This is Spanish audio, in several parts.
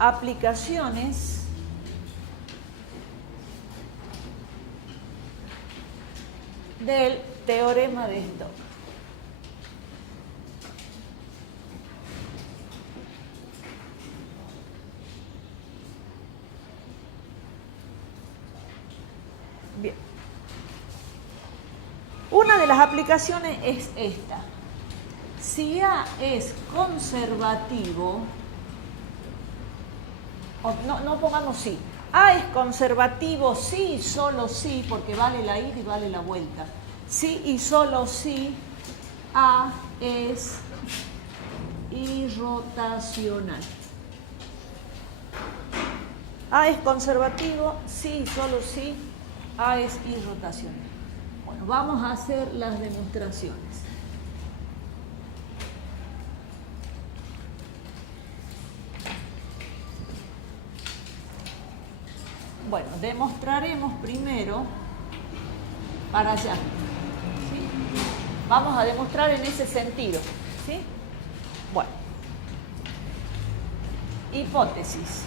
aplicaciones del teorema de Stokes. Bien. Una de las aplicaciones es esta. Si A es conservativo, no pongamos sí. A es conservativo sí y solo sí, porque vale la ida y vale la vuelta. Sí y solo sí, A es irrotacional. A es conservativo, sí y solo sí, A es irrotacional. Bueno, vamos a hacer las demostraciones. Bueno, demostraremos primero para allá. ¿Sí? Vamos a demostrar en ese sentido. ¿Sí? Bueno. Hipótesis.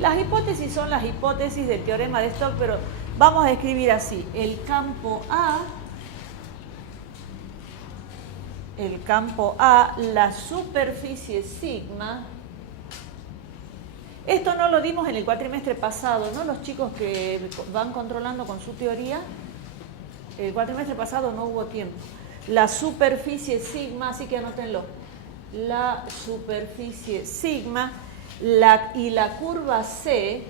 Las hipótesis son las hipótesis del teorema de Stokes, pero vamos a escribir así. El campo A, la superficie sigma. Esto no lo dimos en el cuatrimestre pasado, ¿no? Los chicos que van controlando con su teoría, el cuatrimestre pasado no hubo tiempo. La superficie sigma, así que anótenlo. La superficie sigma y la curva C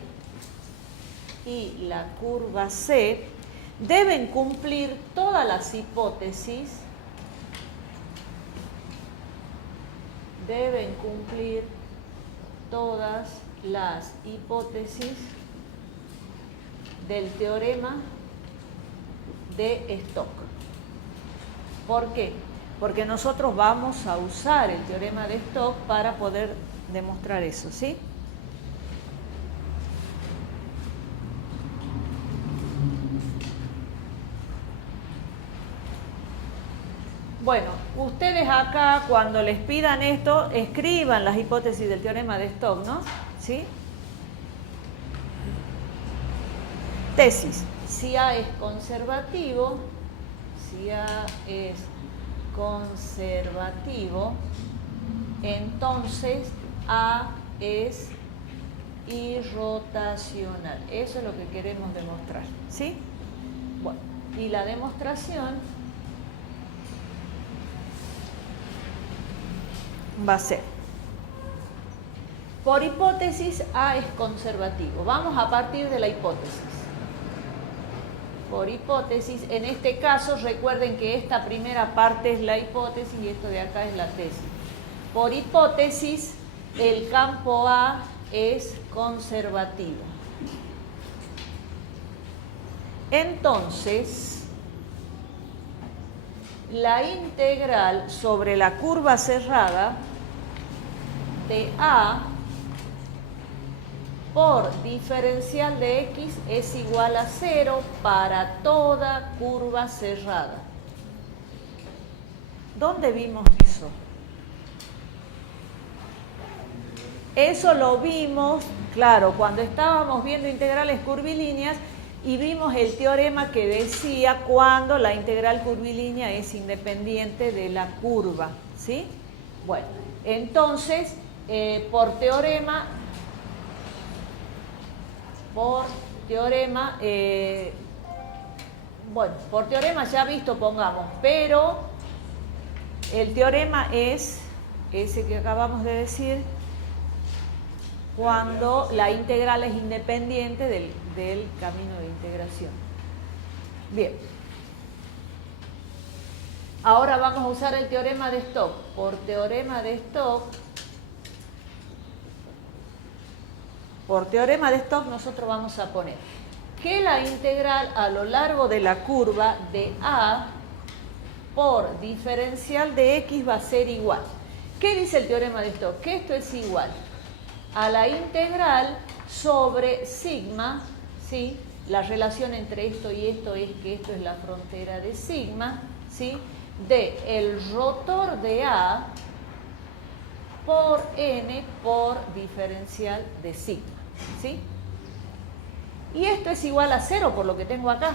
deben cumplir todas las hipótesis, del teorema de Stokes. ¿Por qué? Porque nosotros vamos a usar el teorema de Stokes para poder demostrar eso, ¿sí? Bueno, ustedes acá cuando les pidan esto, escriban las hipótesis del teorema de Stokes, ¿no? ¿Sí? Tesis. Si A es conservativo, entonces A es irrotacional. Eso es lo que queremos demostrar, ¿sí? Bueno, y la demostración va a ser, por hipótesis A es conservativo. Vamos a partir de la hipótesis. Por hipótesis, en este caso recuerden que esta primera parte es la hipótesis y esto de acá es la tesis. Por hipótesis, el campo A es conservativo. Entonces, la integral sobre la curva cerrada de A por diferencial de X es igual a 0 para toda curva cerrada. ¿Dónde vimos eso? Eso lo vimos, claro, cuando estábamos viendo integrales curvilíneas y vimos el teorema que decía cuando la integral curvilínea es independiente de la curva, ¿sí? Bueno, entonces, por teorema ya visto, pongamos, pero el teorema es ese que acabamos de decir cuando la integral es independiente del camino de integración. Bien. Ahora vamos a usar el teorema de Stokes. Por teorema de Stokes nosotros vamos a poner que la integral a lo largo de la curva de A por diferencial de X va a ser igual. ¿Qué dice el teorema de Stokes? Que esto es igual a la integral sobre sigma, ¿sí? La relación entre esto y esto es que esto es la frontera de sigma, ¿sí? De el rotor de A por n por diferencial de sigma, ¿sí? Y esto es igual a 0 por lo que tengo acá.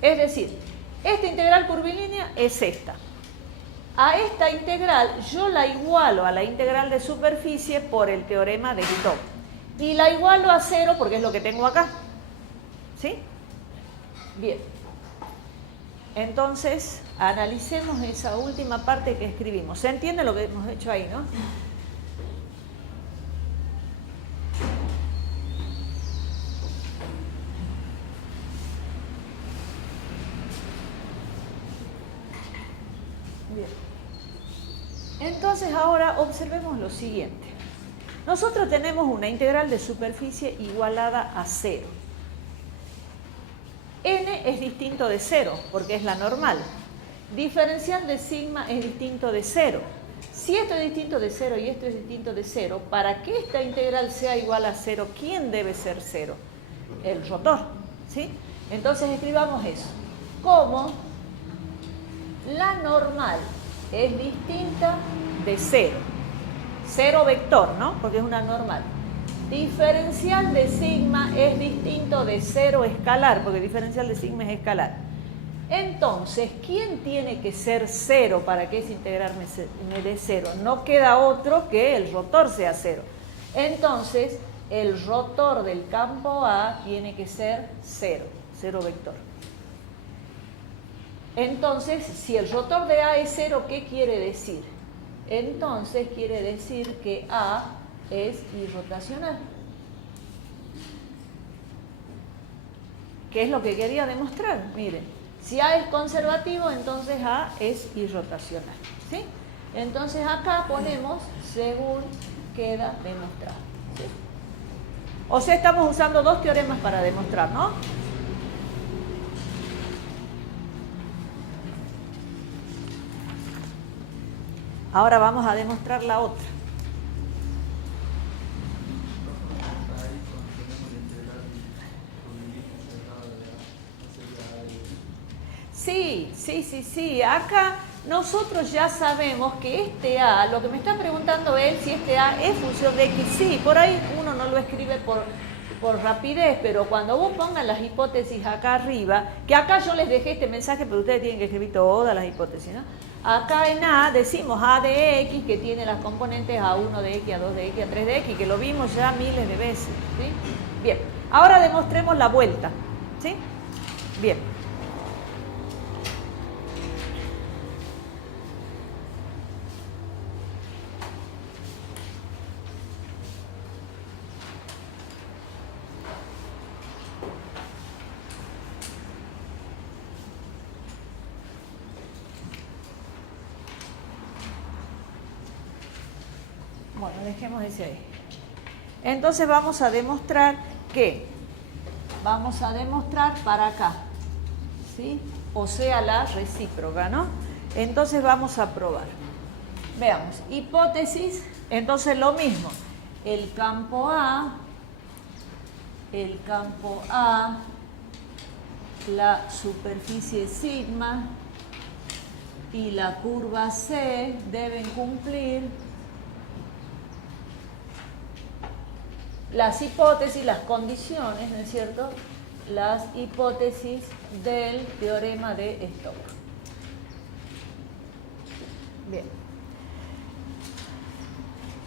Es decir, esta integral curvilínea es esta. A esta integral yo la igualo a la integral de superficie por el teorema de Stokes. Y la igualo a 0 porque es lo que tengo acá. ¿Sí? Bien. Entonces, analicemos esa última parte que escribimos. ¿Se entiende lo que hemos hecho ahí, no? Bien. Entonces, ahora observemos lo siguiente. Nosotros tenemos una integral de superficie igualada a 0. N es distinto de 0, porque es la normal. Diferencial de sigma es distinto de 0. Si esto es distinto de 0 y esto es distinto de 0, para que esta integral sea igual a 0, ¿quién debe ser 0? El rotor, ¿sí? Entonces escribamos eso. Como la normal es distinta de 0. 0 vector, ¿no? Porque es una normal. Diferencial de sigma es distinto de 0 escalar, porque diferencial de sigma es escalar. Entonces, ¿quién tiene que ser 0 para que esa integral me dé 0? No queda otro que el rotor sea 0. Entonces, el rotor del campo A tiene que ser 0, 0 vector. Entonces, si el rotor de A es 0, ¿qué quiere decir? Entonces, quiere decir que A es irrotacional. ¿Qué es lo que quería demostrar? Miren, si A es conservativo, entonces A es irrotacional, ¿sí? Entonces acá ponemos según queda demostrado, ¿sí? O sea, estamos usando dos teoremas para demostrar, ¿no? Ahora vamos a demostrar la otra. Sí. Acá nosotros ya sabemos que este A, lo que me está preguntando él, si este A es función de X. Sí, por ahí uno no lo escribe por rapidez, pero cuando vos pongan las hipótesis acá arriba, que acá yo les dejé este mensaje, pero ustedes tienen que escribir todas las hipótesis, ¿no? Acá en A decimos A de X, que tiene las componentes A1 de X, A2 de X, A3 de X, que lo vimos ya miles de veces, ¿sí? Bien, ahora demostremos la vuelta, ¿sí? Bien. Bueno, dejemos ese ahí. Entonces vamos a demostrar que, vamos a demostrar para acá, ¿sí? O sea, la recíproca, ¿no? Entonces vamos a probar. Veamos, hipótesis, entonces lo mismo. El campo A, la superficie sigma y la curva C deben cumplir las hipótesis, las condiciones, ¿no es cierto? Las hipótesis del teorema de Stokes. Bien.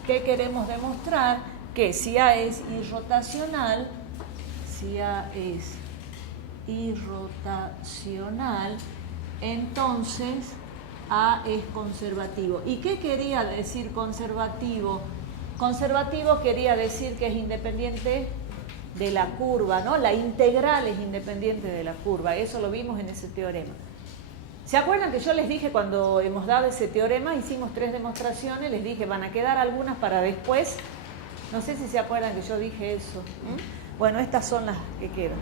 ¿Qué queremos demostrar? Que si A es irrotacional, entonces A es conservativo. ¿Y qué quería decir conservativo? Conservativo quería decir que es independiente de la curva, ¿no? La integral es independiente de la curva. Eso lo vimos en ese teorema. ¿Se acuerdan que yo les dije cuando hemos dado ese teorema, hicimos 3 demostraciones, les dije, van a quedar algunas para después? No sé si se acuerdan que yo dije eso. Bueno, estas son las que quedan.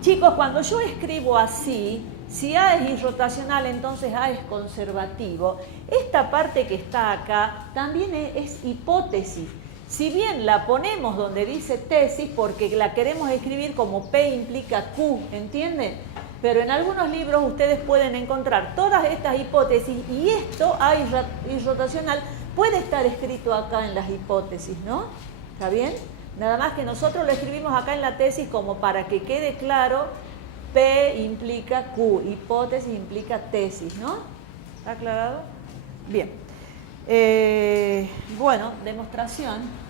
Chicos, cuando yo escribo así, si A es irrotacional, entonces A es conservativo. Esta parte que está acá también es hipótesis. Si bien la ponemos donde dice tesis, porque la queremos escribir como P implica Q, ¿entienden? Pero en algunos libros ustedes pueden encontrar todas estas hipótesis y esto, A irrotacional, puede estar escrito acá en las hipótesis, ¿no? ¿Está bien? Nada más que nosotros lo escribimos acá en la tesis como para que quede claro, P implica Q, hipótesis implica tesis, ¿no? ¿Está aclarado? Bien. Bueno, demostración.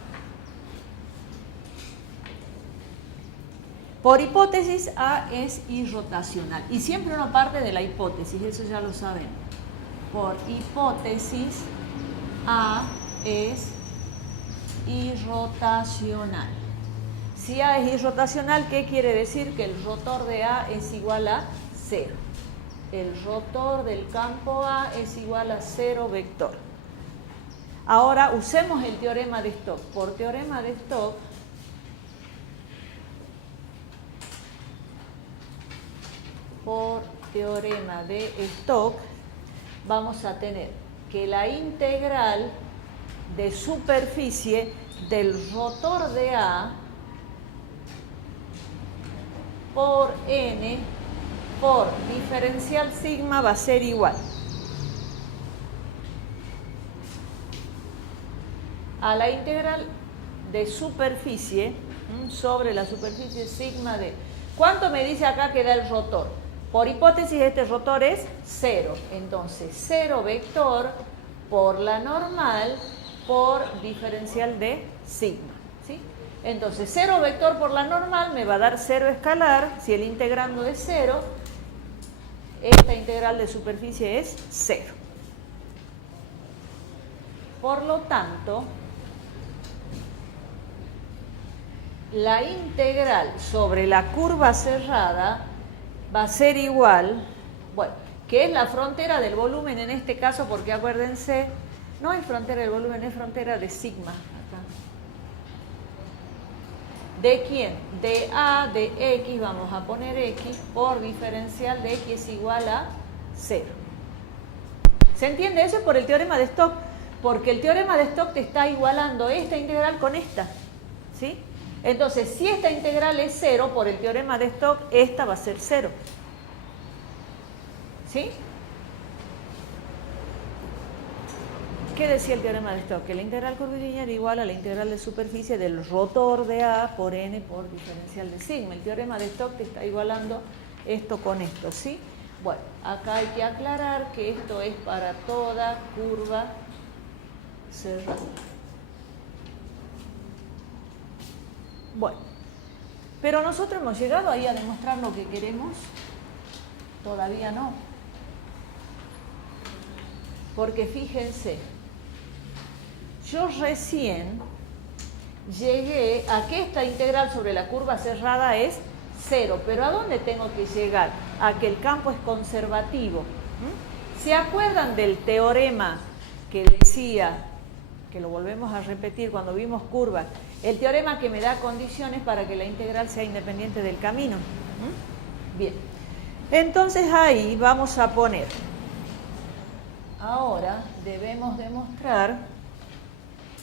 Por hipótesis, A es irrotacional. Y siempre uno parte de la hipótesis, eso ya lo saben. Por hipótesis, A es irrotacional. Si A es irrotacional, ¿qué quiere decir? Que el rotor de A es igual a 0. El rotor del campo A es igual a 0 vector. Ahora usemos el teorema de Stokes. Por teorema de Stokes, vamos a tener que la integral de superficie del rotor de A por n por diferencial sigma va a ser igual a la integral de superficie sobre la superficie sigma de... ¿Cuánto me dice acá que da el rotor? Por hipótesis este rotor es 0. Entonces 0 vector por la normal por diferencial de sigma. ¿Sí? Entonces 0 vector por la normal me va a dar 0 escalar. Si el integrando es 0, esta integral de superficie es 0. Por lo tanto, la integral sobre la curva cerrada va a ser igual, bueno, que es la frontera del volumen en este caso, porque acuérdense, no es frontera del volumen, es frontera de sigma. Acá. ¿De quién? De A de X, vamos a poner X, por diferencial de X es igual a 0. ¿Se entiende? Eso es por el teorema de Stokes, porque el teorema de Stokes te está igualando esta integral con esta, ¿sí? Entonces, si esta integral es 0, por el teorema de Stokes, esta va a ser 0. ¿Sí? ¿Qué decía el teorema de Stokes? Que la integral curvilínea era igual a la integral de superficie del rotor de A por n por diferencial de sigma. El teorema de Stokes te está igualando esto con esto, ¿sí? Bueno, acá hay que aclarar que esto es para toda curva cerrada. Bueno, pero nosotros hemos llegado ahí a demostrar lo que queremos. Todavía no. Porque fíjense, yo recién llegué a que esta integral sobre la curva cerrada es 0. Pero ¿a dónde tengo que llegar? A que el campo es conservativo. ¿Se acuerdan del teorema que decía, que lo volvemos a repetir cuando vimos curvas? El teorema que me da condiciones para que la integral sea independiente del camino. Bien. Entonces ahí vamos a poner. Ahora debemos demostrar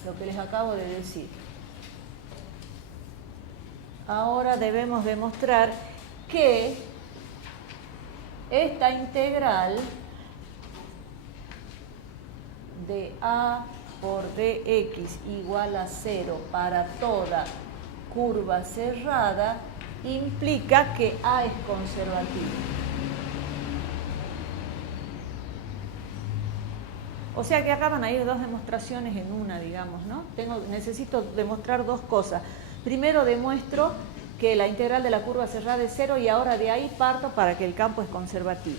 lo que les acabo de decir. Ahora debemos demostrar que esta integral de A por dx igual a 0 para toda curva cerrada implica que A es conservativo. O sea que acá van a ir dos demostraciones en una, digamos, ¿no? Necesito demostrar dos cosas. Primero demuestro que la integral de la curva cerrada es 0 y ahora de ahí parto para que el campo es conservativo.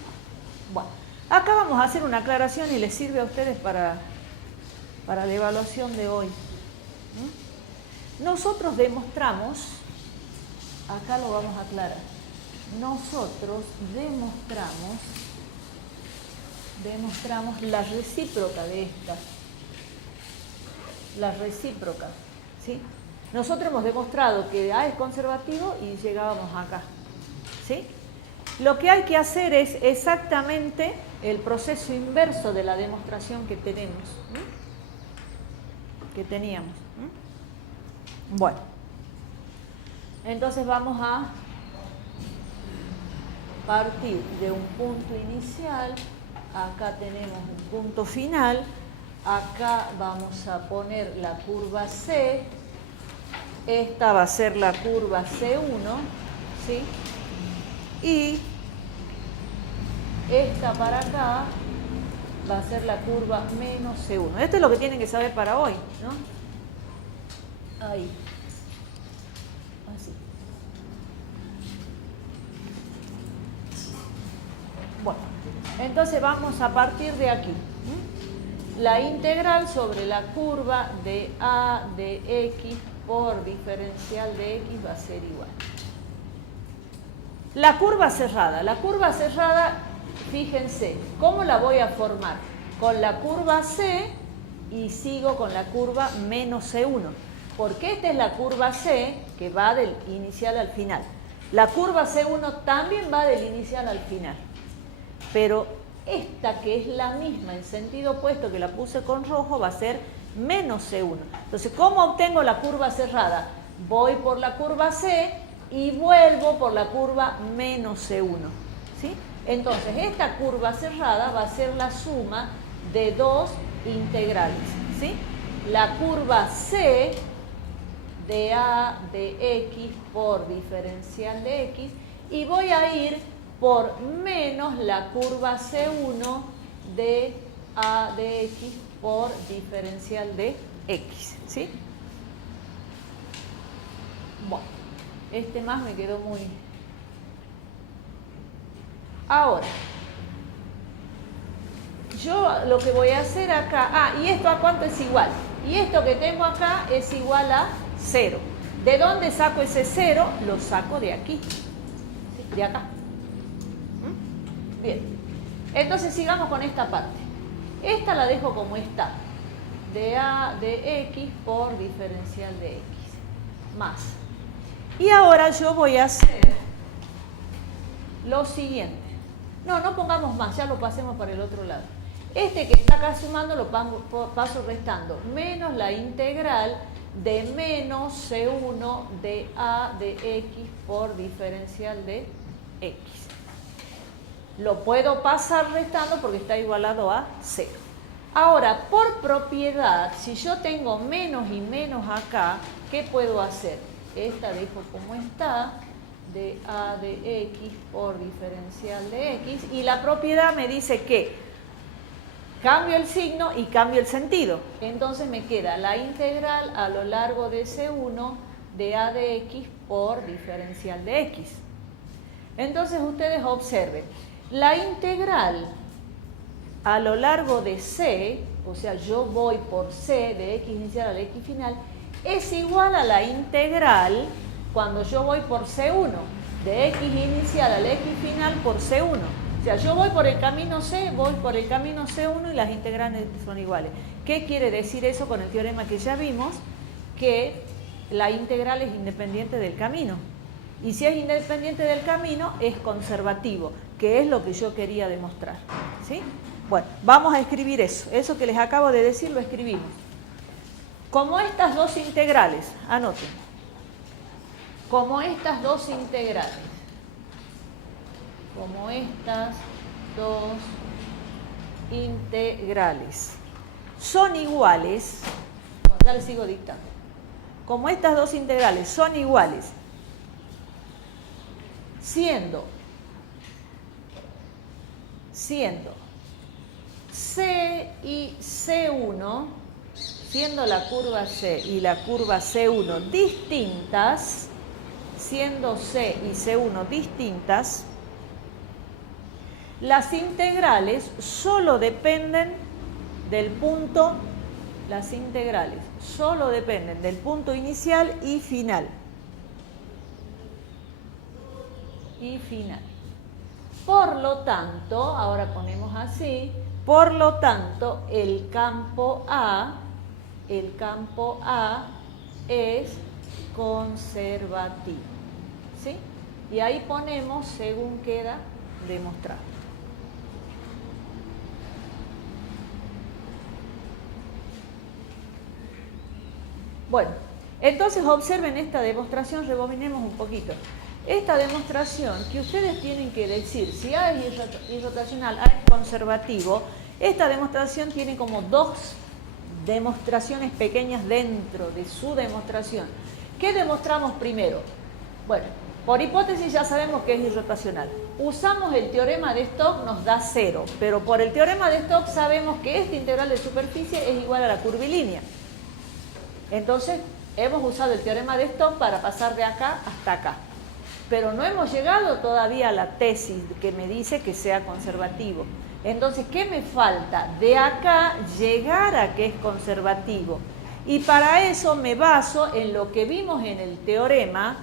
Bueno, acá vamos a hacer una aclaración y les sirve a ustedes para la evaluación de hoy. Nosotros demostramos, acá lo vamos a aclarar, nosotros demostramos la recíproca de esta, la recíproca, ¿sí? Nosotros hemos demostrado que A es conservativo y llegábamos acá, ¿sí? Lo que hay que hacer es exactamente el proceso inverso de la demostración que tenemos, que teníamos. Bueno, entonces vamos a partir de un punto inicial, acá tenemos un punto final, acá vamos a poner la curva C, esta va a ser la curva C1, ¿sí? Y esta para acá va a ser la curva menos C1. Esto es lo que tienen que saber para hoy, ¿no? Ahí. Así. Bueno, entonces vamos a partir de aquí. La integral sobre la curva de A de X por diferencial de X va a ser igual. La curva cerrada. La curva cerrada, fíjense, ¿cómo la voy a formar? Con la curva C y sigo con la curva menos C1. Porque esta es la curva C que va del inicial al final. La curva C1 también va del inicial al final. Pero esta, que es la misma en sentido opuesto, que la puse con rojo, va a ser menos C1. Entonces, ¿cómo obtengo la curva cerrada? Voy por la curva C y vuelvo por la curva menos C1. ¿Sí? Entonces, esta curva cerrada va a ser la suma de dos integrales. ¿Sí? La curva C de A de X por diferencial de X, y voy a ir por menos la curva C1 de A de X por diferencial de X. ¿Sí? Bueno, este más me quedó muy... Ahora, yo lo que voy a hacer acá... ¿y esto a cuánto es igual? Y esto que tengo acá es igual a 0. ¿De dónde saco ese 0? Lo saco de aquí, de acá. Bien, entonces sigamos con esta parte. Esta la dejo como está, de A de X por diferencial de X, más. Y ahora yo voy a hacer lo siguiente. No pongamos más, ya lo pasemos para el otro lado. Este que está acá sumando lo paso restando, menos la integral de menos C1 de A de X por diferencial de X. Lo puedo pasar restando porque está igualado a 0. Ahora, por propiedad, si yo tengo menos y menos acá, ¿qué puedo hacer? Esta dejo como está, de A de X por diferencial de X, y la propiedad me dice que cambio el signo y cambio el sentido. Entonces me queda la integral a lo largo de C1 de A de X por diferencial de X. Entonces ustedes observen, la integral a lo largo de C, o sea, yo voy por C de X inicial a la X final, es igual a la integral cuando yo voy por C1 de X inicial a la X final por C1. O sea, yo voy por el camino C, voy por el camino C1 y las integrales son iguales. ¿Qué quiere decir eso con el teorema que ya vimos? Que la integral es independiente del camino. Y si es independiente del camino, es conservativo, que es lo que yo quería demostrar. ¿Sí? Bueno, vamos a escribir eso. Eso que les acabo de decir lo escribimos. Como estas dos integrales, anoten. Como estas dos integrales. Como estas dos integrales son iguales, acá les sigo dictando, como estas dos integrales son iguales, siendo C y C1, siendo la curva C y la curva C1 distintas, siendo C y C1 distintas, las integrales solo dependen del punto, las integrales solo dependen del punto inicial y final. Por lo tanto, ahora ponemos así, por lo tanto, el campo A es conservativo. ¿Sí? Y ahí ponemos según queda demostrado. Bueno, entonces observen esta demostración, rebobinemos un poquito. esta demostración que ustedes tienen que decir si A es irrotacional, A es conservativo, esta demostración tiene como dos demostraciones pequeñas dentro de su demostración. ¿Qué demostramos primero? Bueno, por hipótesis ya sabemos que es irrotacional. Usamos el teorema de Stokes, nos da 0, pero por el teorema de Stokes sabemos que esta integral de superficie es igual a la curvilínea. Entonces, hemos usado el teorema de Stokes para pasar de acá hasta acá. Pero no hemos llegado todavía a la tesis que me dice que sea conservativo. Entonces, ¿qué me falta? De acá llegar a que es conservativo. Y para eso me baso en lo que vimos en el teorema,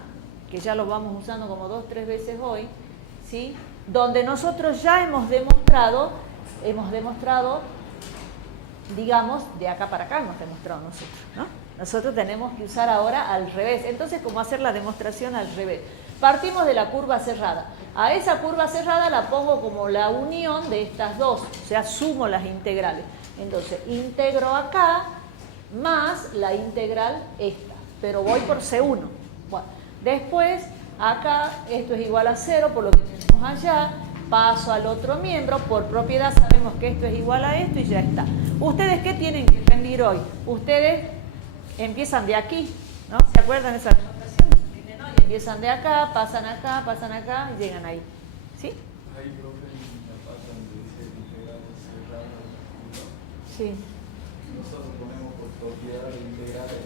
que ya lo vamos usando como 2 o 3 veces hoy, ¿sí? Donde nosotros ya hemos demostrado, digamos, de acá para acá hemos demostrado nosotros, ¿no? Nosotros tenemos que usar ahora al revés. Entonces, ¿cómo hacer la demostración al revés? Partimos de la curva cerrada. A esa curva cerrada la pongo como la unión de estas dos, o sea, sumo las integrales. Entonces, integro acá más la integral esta, pero voy por C1. Bueno, después, acá esto es igual a 0 por lo que tenemos allá, paso al otro miembro, por propiedad sabemos que esto es igual a esto y ya está. ¿Ustedes qué tienen que rendir hoy? Ustedes empiezan de aquí, ¿no? ¿Se acuerdan de esa demostración? Empiezan de acá y llegan ahí. ¿Sí? Ahí, profe, la pasan de ser integrales cerradas. Sí. Nosotros ponemos por propiedad de integrales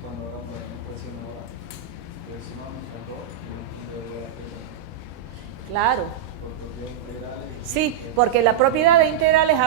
cuando hagamos la demostración ahora. Pero si no, nos sacó de la Claro. por propiedad de integrales. Sí, porque la propiedad de integrales,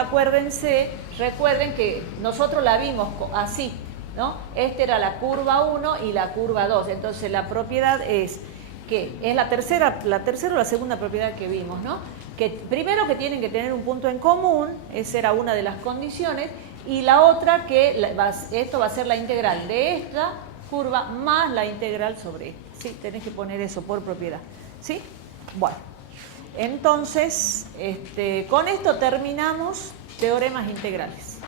recuerden que nosotros la vimos así, ¿no? Esta era la curva 1 y la curva 2. Entonces la propiedad es que es la tercera o la segunda propiedad que vimos, ¿no? Que primero que tienen que tener un punto en común, esa era una de las condiciones, y la otra que esto va a ser la integral de esta curva más la integral sobre esta. Sí, tenés que poner eso por propiedad. ¿Sí? Bueno, entonces con esto terminamos teoremas integrales.